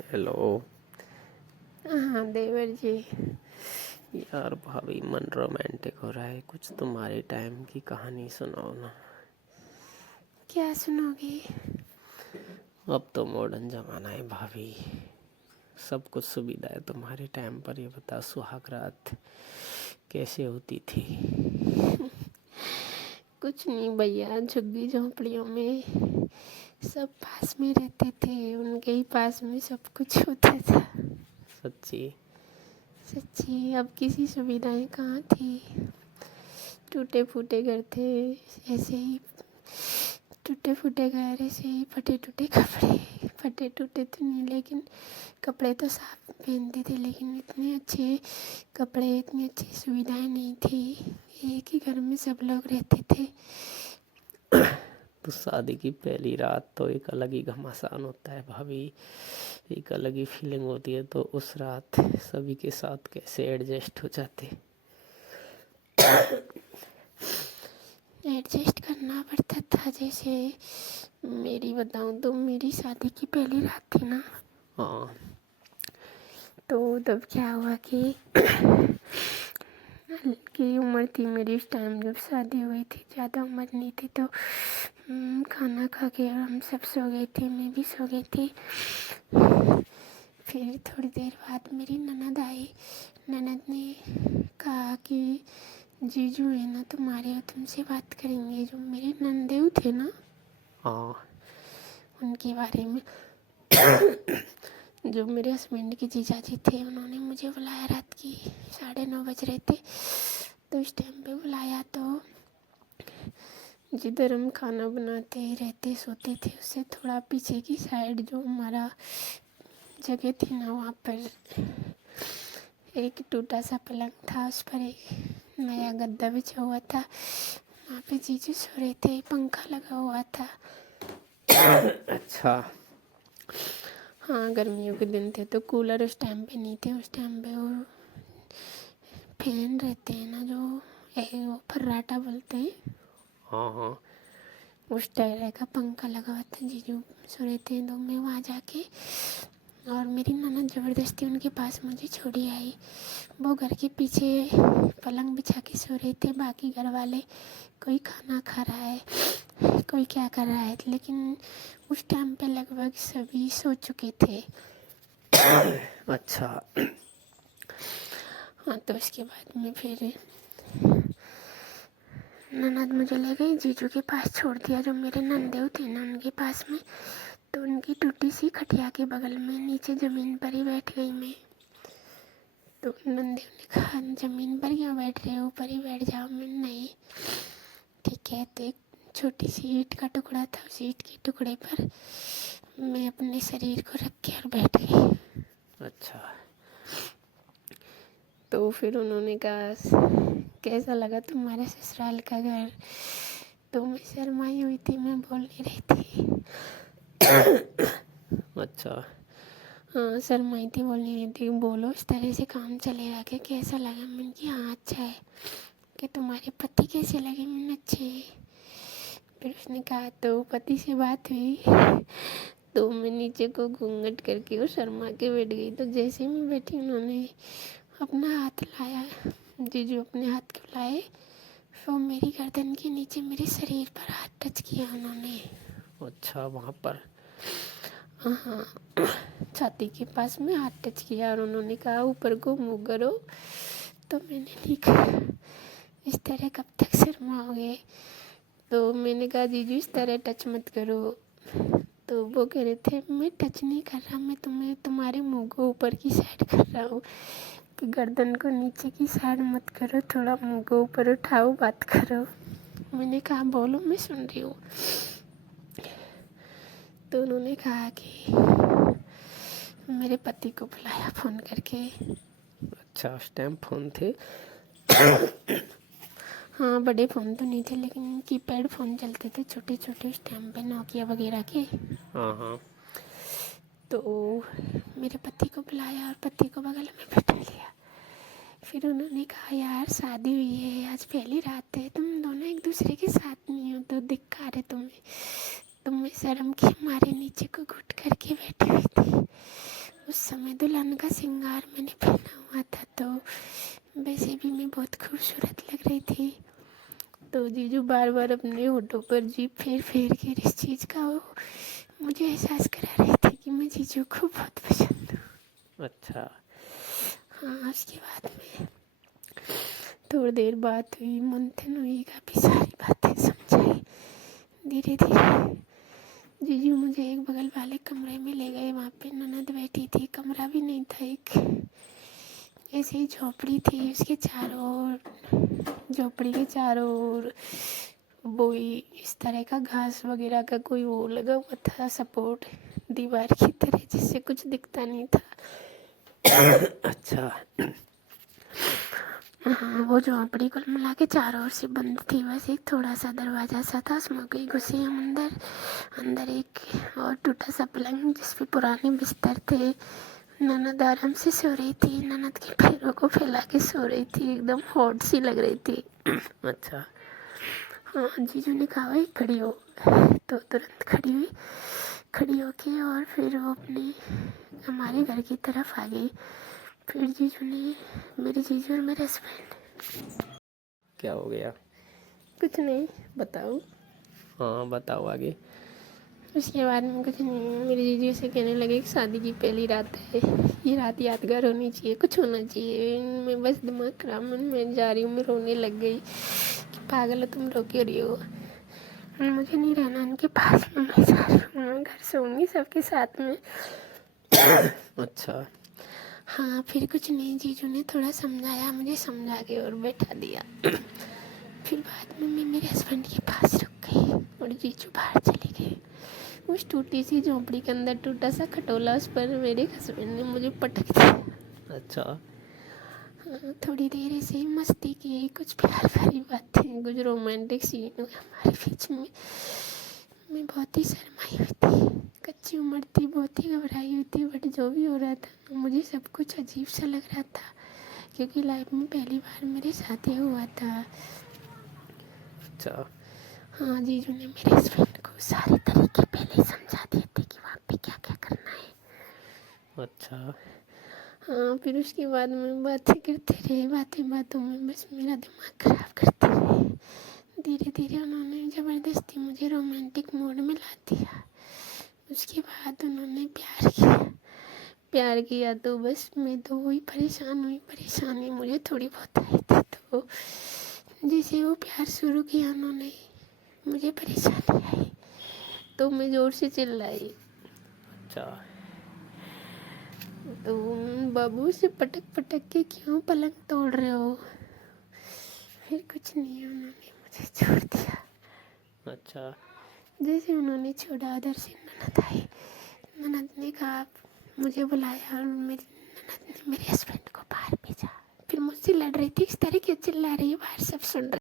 Hello. हाँ देवर जी। यार भाभी मन रोमांटिक हो रहा है, कुछ तुम्हारे टाइम की कहानी सुनाओ ना। क्या सुनोगे? अब तो मॉडर्न जमाना है भाभी, सब कुछ सुविधा है। तुम्हारे टाइम पर ये बता, सुहाग रात कैसे होती थी? कुछ नहीं भैया, झुग्गी झोंपड़ियों में सब पास में रहते थे, उनके ही पास में सब कुछ होता था। सच्ची? सच्ची। अब किसी सुविधाएं कहाँ थी, टूटे फूटे घर थे, ऐसे ही टूटे फूटे घर, ऐसे ही फटे टूटे कपड़े। फटे टूटे तो नहीं, लेकिन कपड़े तो साफ पहनते थे, लेकिन इतने अच्छे कपड़े, इतनी अच्छी सुविधाएं नहीं थी। एक ही घर में सब लोग रहते थे। तो शादी की पहली रात तो एक अलग ही घमासान होता है भाभी, एक अलग ही फीलिंग होती है। तो उस रात सभी के साथ कैसे एडजस्ट हो जाते? एडजस्ट करना पड़ता था। जैसे मेरी बताऊं तो मेरी शादी की पहली रात थी ना, हाँ। तो तब क्या हुआ कि उम्र थी मेरी उस टाइम जब शादी हुई थी, ज़्यादा उम्र नहीं थी। तो खाना खा के हम सब सो गए थे, मैं भी सो गई थी। फिर थोड़ी देर बाद मेरी ननद आई। ननद ने कहा कि जीजू है ना तुम्हारे, और तुमसे बात करेंगे। जो मेरे नंदेव थे ना, हाँ। उनके बारे में। जो मेरे हस्बैंड के जीजा जी थे, उन्होंने मुझे बुलाया। रात की 9:30 बज रहे थे, तो उस टाइम पे बुलाया। तो जिधर हम खाना बनाते रहते सोते थे, उससे थोड़ा पीछे की साइड जो हमारा जगह थी ना, वहाँ पर एक टूटा सा पलंग था, उस पर एक नया गद्दा बिछा हुआ था। वहाँ पे जीजू सो रहे थे, पंखा लगा हुआ था। अच्छा। हाँ, गर्मियों के दिन थे तो कूलर उस टाइम पे नहीं थे। उस टाइम पे वो फैन रहते हैं ना, जो वो फर्राटा बोलते हैं, हाँ हाँ। उस टाइप का पंखा लगा हुआ था। जीजू सो रहे थे, तो मैं वहाँ जाके, और मेरी ननद ज़बरदस्ती उनके पास मुझे छोड़ी आई। वो घर के पीछे पलंग बिछा के सो रहे थे। बाकी घर वाले कोई खाना खा रहा है, कोई क्या कर रहा है, लेकिन उस टाइम पे लगभग सभी सो चुके थे। अच्छा। हाँ, तो उसके बाद में फिर ननद मुझे ले गई, जीजू के पास छोड़ दिया, जो मेरे नंदेव थे ना उनके पास में। तो उनकी टूटी सी खटिया के बगल में नीचे ज़मीन पर ही बैठ गई मैं। तो नंदेव ने कहा ज़मीन पर क्यों बैठ रहे हो, ऊपर ही बैठ जाओ। मैं नहीं, ठीक है। तो एक छोटी सी ईंट का टुकड़ा था, उस ईंट के टुकड़े पर मैं अपने शरीर को रख के और बैठ गई। अच्छा। तो फिर उन्होंने कहा कैसा लगा तुम्हारे ससुराल का घर? तो मैं शर्माई हुई थी, मैं बोल नहीं रही थी। अच्छा। हाँ, शर्माई थी, बोल नहीं रही थी। बोलो, इस तरह से काम चलेगा क्या? कैसा लगा? मैंने कि हाँ अच्छा है। कि तुम्हारे पति कैसे लगे? मैंने अच्छे हैं। फिर उसने कहा तो पति से बात हुई? तो मैं नीचे को घूंघट करके और शर्मा के बैठ गई। तो जैसे मैं बैठी, उन्होंने अपना हाथ लाया, जीजू अपने हाथ क्यों लाए, वो मेरी गर्दन के नीचे मेरे शरीर पर हाथ टच किया उन्होंने। अच्छा, वहाँ पर? हाँ, छाती के पास में हाथ टच किया, और उन्होंने कहा ऊपर को मुँह करो। तो मैंने लिखा इस तरह कब तक शर्माओगे? तो मैंने कहा जीजू इस तरह टच मत करो। तो वो कह रहे थे मैं टच नहीं कर रहा, मैं तुम्हें तुम्हारे मुंह को ऊपर की साइड कर रहा हूँ, कि गर्दन को नीचे की साइड मत करो, थोड़ा मुंह को ऊपर उठाओ, बात करो। मैंने कहा बोलो, मैं सुन रही हूँ। तो उन्होंने कहा कि मेरे पति को बुलाया फ़ोन करके। अच्छा, उस टाइम फ़ोन थे? हाँ, बड़े फ़ोन तो नहीं थे, लेकिन कीपैड फ़ोन चलते थे छोटे छोटे उस टाइम पे, नोकिया वगैरह के। हाँ हाँ। तो मेरे पति को बुलाया और पति को बगल में बैठा लिया। फिर उन्होंने कहा यार शादी हुई है, आज पहली रात है, तुम दोनों एक दूसरे के साथ नहीं हो तो धिक्कार है तुम्हें। तो मैं शर्म के मारे नीचे को घुट करके बैठी हुई थी। समय दुल्हन का श्रृंगार मैंने पहना हुआ था, तो वैसे भी मैं बहुत खूबसूरत लग रही थी। तो जीजू बार बार अपने होठों पर जीभ फेर फेर के इस चीज़ का वो मुझे एहसास करा रही थी कि मैं जीजू को बहुत पसंद हूँ। अच्छा। हाँ, उसके बाद में थोड़ी देर बात हुई, मंथन हुई, काफ़ी सारी बातें समझाई। धीरे धीरे जीजू मुझे एक बगल वाले कमरे में ले गए। वहाँ पे ननद बैठी थी। कमरा भी नहीं था, एक ऐसे ही झोपड़ी थी। उसके चारों ओर, झोपड़ी के चारों ओर वो इस तरह का घास वगैरह का कोई वो लगा हुआ था, सपोर्ट दीवार की तरह, जिससे कुछ दिखता नहीं था। अच्छा। हाँ, वो झोपड़ी कुल मिला के चारों ओर से बंद थी। बस एक थोड़ा सा दरवाजा सा था, उसमें गई घुसे हम अंदर एक और टूटा सा पलंग जिस पे पुराने बिस्तर थे। ननद आराम से सो रही थी। ननद के पैरों को फैला के सो रही थी, एकदम हॉट सी लग रही थी। अच्छा। हाँ, जीजू ने कहा भाई खड़ी हो, तो तुरंत खड़ी होके और फिर वो अपने हमारे घर की तरफ आ गई। फिर मेरे जीजू और मेरे हस्बैंड। क्या हो गया? कुछ नहीं, बताओ। हाँ बताओ आगे। उसके बाद में कुछ नहीं, मेरे जीजू से कहने लगे कि शादी की पहली रात है, ये रात यादगार होनी चाहिए, कुछ होना चाहिए। मैं बस दिमाग खराब, मैं जा रही हूँ, मैं रोने लग गई कि पागल हो तुम, रो क्यों रही हो, मुझे नहीं रहना इनके पास में, मैं जा रही हूँ, मैं घर सोऊंगी सबके साथ में। अच्छा। हाँ, फिर कुछ नहीं, जीजू ने थोड़ा समझाया, मुझे समझा के और बैठा दिया। फिर बाद में मैं मेरे हस्बैंड के पास रुक गई और जीजू बाहर चले गए। उस टूटी सी झोंपड़ी के अंदर टूटा सा खटोला, उस पर मेरे हस्बैंड ने मुझे पटक दिया। अच्छा। हाँ, थोड़ी देर ऐसे ही मस्ती की, कुछ प्यार भरी बातें, कुछ रोमांटिक सीन हुए हमारे बीच में। मैं बहुत ही शर्माई हुई थी, कच्ची उम्र थी, बहुत ही घबराई हुई थी। बट जो भी हो रहा था मुझे सब कुछ अजीब सा लग रहा था, क्योंकि लाइफ में पहली बार मेरे साथ ये हुआ था। अच्छा। हाँ, जीजू ने मेरे हस्बैंड को सारे तरीके पहले समझा दिए थे कि वहाँ पे क्या क्या करना है। अच्छा। हाँ, फिर उसके बाद में बातें करते रहे, बातों में बस मेरा दिमाग खराब करते रहे। धीरे धीरे उन्होंने ज़बरदस्ती मुझे रोमांटिक मोड में ला दिया। उसके बाद उन्होंने प्यार किया तो बस मैं तो वही परेशानी मुझे थोड़ी बहुत आई थी। तो जैसे वो प्यार शुरू किया उन्होंने, मुझे परेशानी आई तो मैं ज़ोर से चिल्लाई, अच्छा। तो बाबू से पटक के क्यों पलंग तोड़ रहे हो। फिर कुछ नहीं, उन्होंने मुझे छोड़ दिया। अच्छा। जैसे उन्होंने छोड़ा, उधर से ननद आई। ननद ने कहा, मुझे बुलाया और मेरी ननद ने मेरे हस्बैंड को बाहर भेजा। फिर मुझसे लड़ रही थी, इस तरह क्यों चिल्ला रही है, बाहर सब सुन रहे।